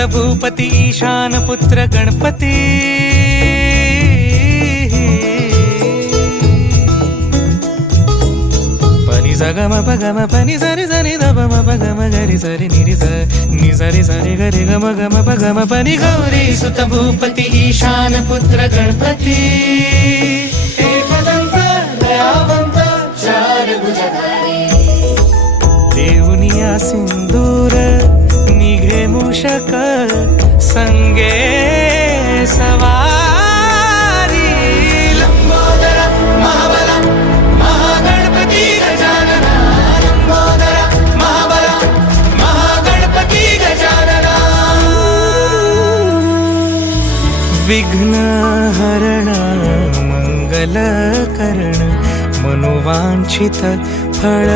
सुत भूपती ईशान पुत्र गणपती पनि सगम पगम पनि सरि सरि दपम पगम गरि सरि निरि स नि सरि सरि गरि गम गम पगम पनि गौरी सुत भूपती ईशान पुत्र गणपती एकदंत दयावंत चार भुजधारी देवनिया सिंदूर निघे मूषक संगे सवारी लंबोदर महाबला महागणपती गजानना लंबोदर महाबला महागणपती गजानना विघ्न हरण मंगल करण मनोवांछित फळ